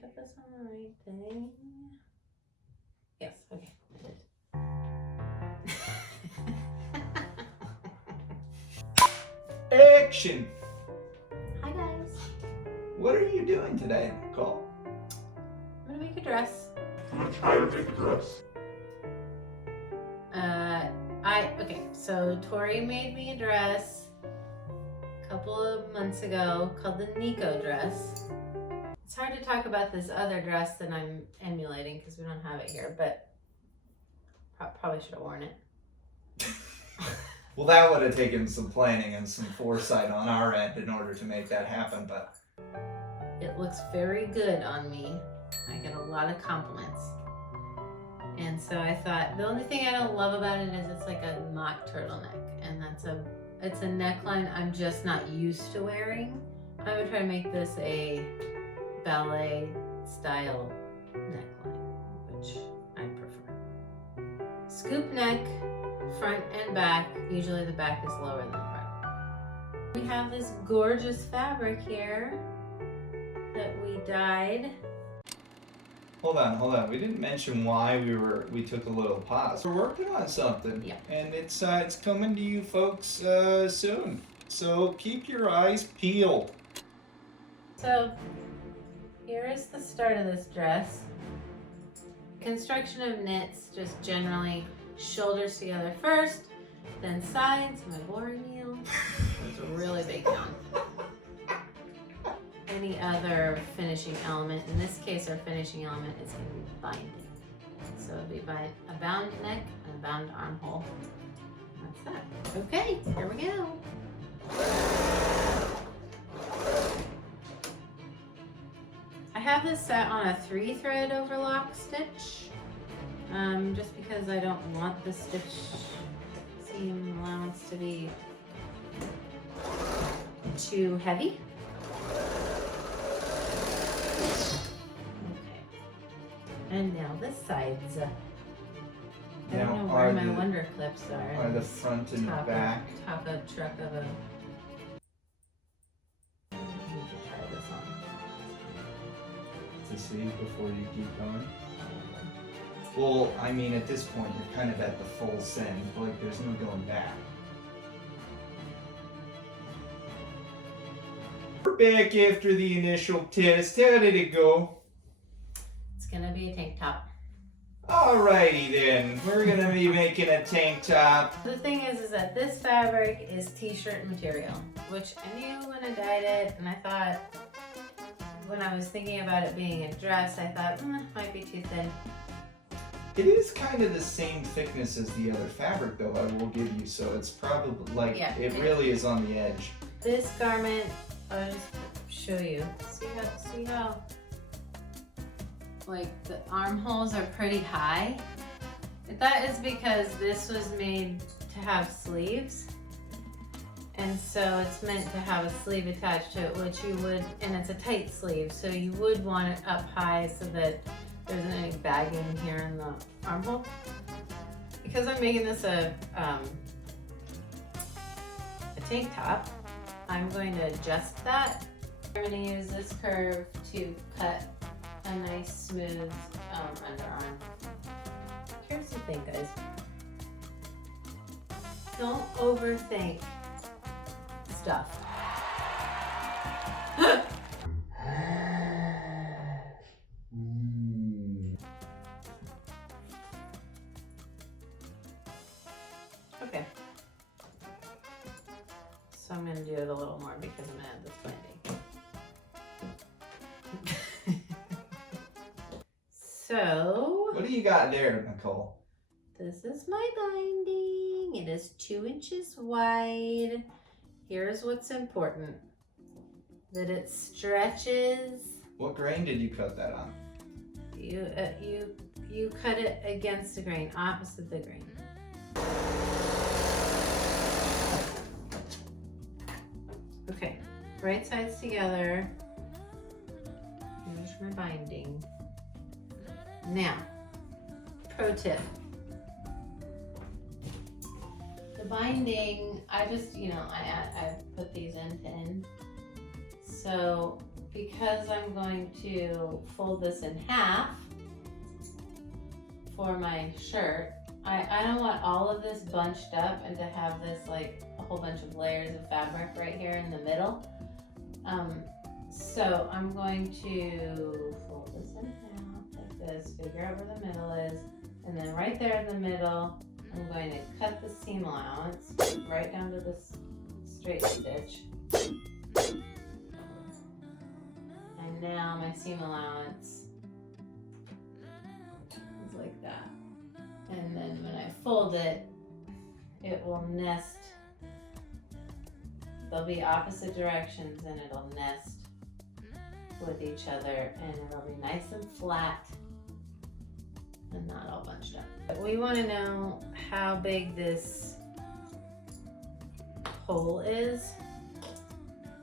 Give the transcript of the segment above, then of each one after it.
put this on the right thing? Yes, okay, I did. Action! Hi guys. What are you doing today, Nicole? I'm gonna make a dress. I'm gonna try to make a dress. Okay, so Tori made me a dress a couple of months ago called the Nico dress. It's hard to talk about this other dress that I'm emulating because we don't have it here, but probably should have worn it. Well, that would have taken some planning and some foresight on our end in order to make that happen, but... It looks very good on me. I get a lot of compliments. And so I thought, the only thing I don't love about it is it's like a mock turtleneck. And it's a neckline I'm just not used to wearing. I'm gonna try to make this a ballet style neckline, which I prefer. Scoop neck, front and back. Usually the back is lower than the front. We have this gorgeous fabric here that we dyed. Hold on. We didn't mention why we took a little pause. We're working on something. Yeah. And it's coming to you folks soon. So keep your eyes peeled. So here is the start of this dress. Construction of knits, just generally shoulders together first, then sides. Am I boring you? It's a really big yawn. Any other finishing element. In this case, our finishing element is going to be binding. So it'll be a bound neck and a bound armhole. That's that. Okay, here we go. I have this set on a 3-thread overlock stitch, just because I don't want the stitch seam allowance to be too heavy. And now the sides. I don't know where my wonder clips are. Are the front and back? Top of truck of a. I need to try this on. To see before you keep going? Well, I mean, at this point, you're kind of at the full send. Like, there's no going back. We're back after the initial test. How did it go? Gonna be a tank top. Alrighty then, we're gonna be making a tank top. The thing is that this fabric is t-shirt material, which I knew when I dyed it, and I thought, when I was thinking about it being a dress, I thought, it might be too thin. It is kind of the same thickness as the other fabric though, I will give you, so it's probably, like, yeah, it really is on the edge. This garment, I'll just show you. See how like the armholes are pretty high. That is because this was made to have sleeves, and so it's meant to have a sleeve attached to it, which you would, and it's a tight sleeve, so you would want it up high so that there isn't any bagging here in the armhole. Because I'm making this a tank top, I'm going to adjust that. I'm going to use this curve to cut a nice smooth underarm. Here's the thing, guys. Don't overthink stuff. Okay. So I'm going to do it a little more because I'm going to add this binding. So, what do you got there, Nicole? This is my binding. It is 2 inches wide. Here's what's important. That it stretches. What grain did you cut that on? You cut it against the grain, opposite the grain. Okay, right sides together. Here's my binding. Now, pro tip. The binding, I just, I put these in pin. So because I'm going to fold this in half for my shirt, I don't want all of this bunched up and to have this like a whole bunch of layers of fabric right here in the middle. So I'm going to fold this in half like this, figure out where the middle is, and then right there in the middle, I'm going to cut the seam allowance right down to this straight stitch. And now my seam allowance is like that. And then when I fold it, it will nest. They'll be opposite directions and it'll nest with each other, and it'll be nice and flat and not all bunched up. But we want to know how big this hole is,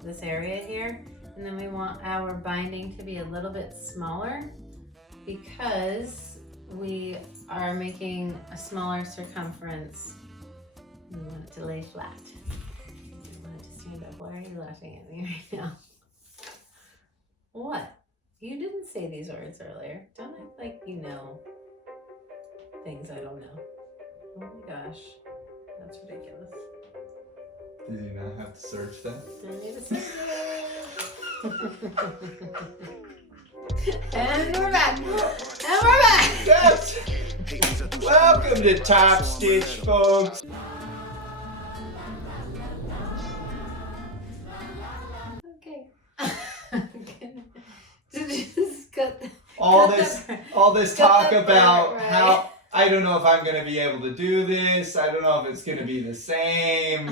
this area here, and then we want our binding to be a little bit smaller because we are making a smaller circumference. We want it to lay flat. I want it to stand up. Why are you laughing at me right now? What? You didn't say these words earlier. Don't act like you know things I don't know. Oh my gosh, that's ridiculous. Did you not have to search that? I need to search. And we're back. And we're back. Yes. Welcome to Top Stitch, folks. Okay. Did you just cut the, All cut this cut talk the about part, right? how I don't know if I'm gonna be able to do this. I don't know if it's gonna be the same.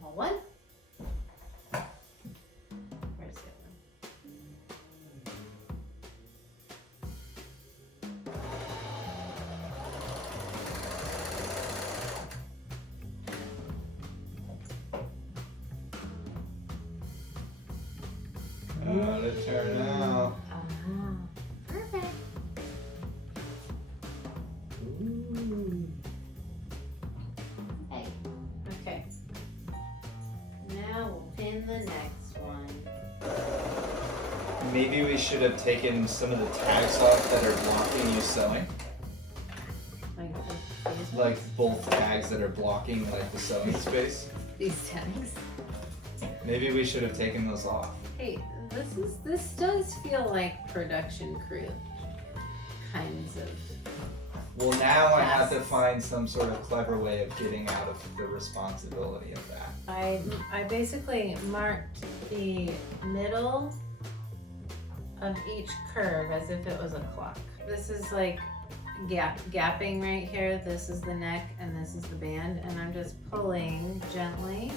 Hold one. Where's the other How to turn out. Perfect. Ooh. Hey. Okay. Now we'll pin the next one. Maybe we should have taken some of the tags off that are blocking you sewing. Like these ones? Like both tags that are blocking like the sewing space. These tags. Maybe we should have taken those off. Hey, this does feel like production crew kinds of. Well, now I have to Tasks. find some sort of clever way of getting out of the responsibility of that. I basically marked the middle of each curve as if it was a clock. This is like gapping right here. This is the neck and this is the band, and I'm just pulling gently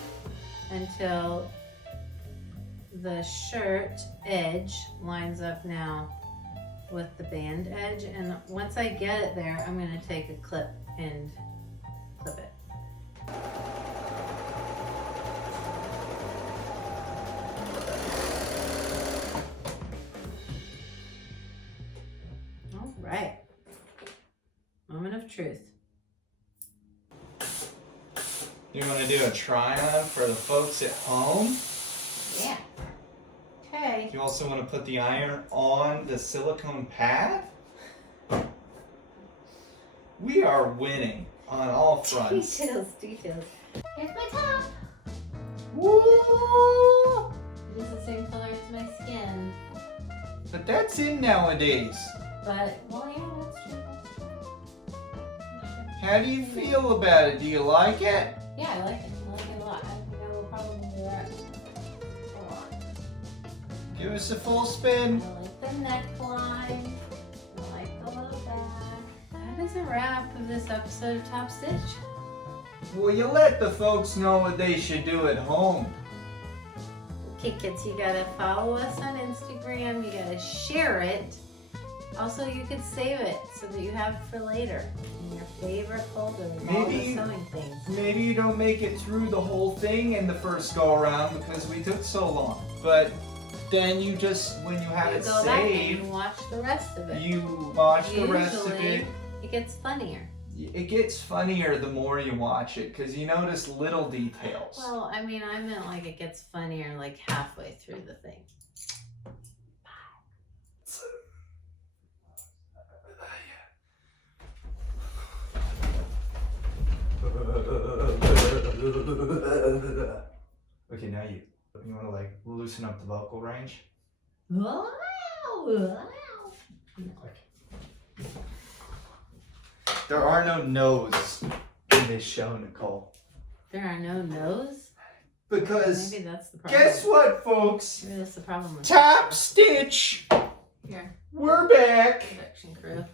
until the shirt edge lines up now with the band edge, and once I get it there, I'm gonna take a clip and clip it. All right, moment of truth. You want to do a try-on for the folks at home? Yeah. Okay. You also want to put the iron on the silicone pad? We are winning on all fronts. Details. Here's my top. Woo! It is the same color as my skin. But that's in nowadays. But, well, yeah, that's true. How do you feel about it? Do you like it? Yeah, I like it. I like it a lot. I think I will probably wear it a lot. Give us a full spin. I like the neckline. I like the low back. That is a wrap of this episode of Top Stitch. Will you let the folks know what they should do at home? Okay, kids, you gotta follow us on Instagram. You gotta share it. Also, you could save it so that you have it for later in your favorite folder with all the Maybe- sewing things. Maybe you don't make it through the whole thing in the first go around because we took so long. But then you just, when you have You it go back and saved, you watch the rest of it. you watch the rest of Usually, it. it gets funnier. it gets funnier the more you watch it because you notice little details. Well, I mean, I meant like it gets funnier like halfway through the thing. Okay, now you want to like loosen up the vocal range? Wow. There are no no's in this show, Nicole. There are no no's? Because maybe that's the problem. guess what, folks? Maybe that's the problem with Top stitch. Here. We're back. Production crew.